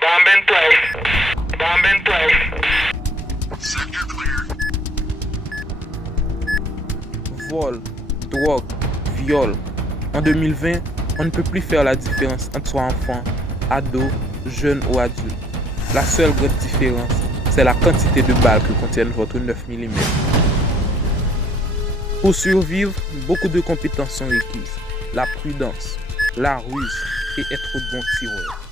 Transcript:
Bomb in place. Bomb in place. Sector clear. Vol, drogue, viol. En 2020, on ne peut plus faire la différence entre soit enfant, ado, jeune ou adulte. La seule grande différence, c'est la quantité de balles que contiennent votre 9 mm. Pour survivre, beaucoup de compétences sont requises. La prudence, la ruse et être bon tireur.